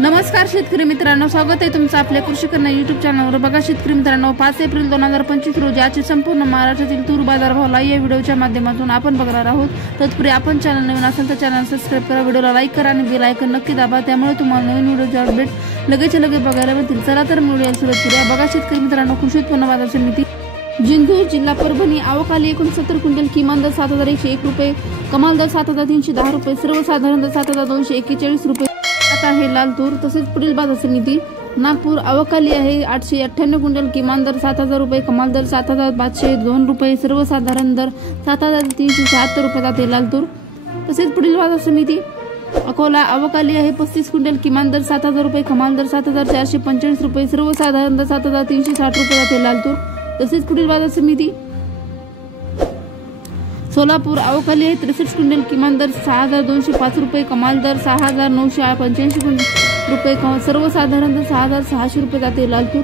नमस्कार शेतकरी मित्रांनो, स्वागत आहे तुमचं आपल्या कृषी कन्या YouTube चॅनलवर। बघा शेतकरी मित्रांनो, 5 एप्रिल 2025 रोजी आजचे संपूर्ण महाराष्ट्रातील तूर बाजार भाव लाईव्ह या व्हिडिओच्या माध्यमातून आपण बघणार आहोत। तत्पूर्वी आपण चॅनल नवीन असेल तर चॅनल सबस्क्राइब करा, व्हिडिओला लाईक करा आणि बेल आयकॉन नक्की दाबा, त्यामुळे तुम्हाला नवीन व्हिडिओचे अपडेट लगेच बघायला मिळतील। चला तर व्हिडिओला सुरुवात करूया। बघा शेतकरी मित्रांनो, कृषी उत्पन्न बाजार समिती जिंतूर जिल्हा परभणी आवकाली 69 क्विंटल, किमान दर 7101 रुपये, कमाल दर 7310 रुपये, सर्वसाधारण दर 7241 रुपये आहे लाल तूर। तसेच पुढील बाजार समिती नागपूर आवकाली आहे 898 क्विंटल, किमान दर 7000 रुपये, कमाल दर 7502 रुपये, सर्वसाधारण दर 7376 रुपये जाते लाल तूर। तसेच पुढील बाजार समिती अकोला आवकाली आहे 35 क्विंटल, किमान दर 7000 रुपये, कमाल दर 7445 रुपये, सर्वसाधारण दर 7360 रुपये जाते लाल तूर। तसेच पुढील बाजार समिती सोलापूर आवकाली आहे 63 क्विंटल, किमान दर 6205 रुपये, कमाल दर 6985 रुपये, सर्वसाधारण दर 6600 रुपये जाते लाल तूर।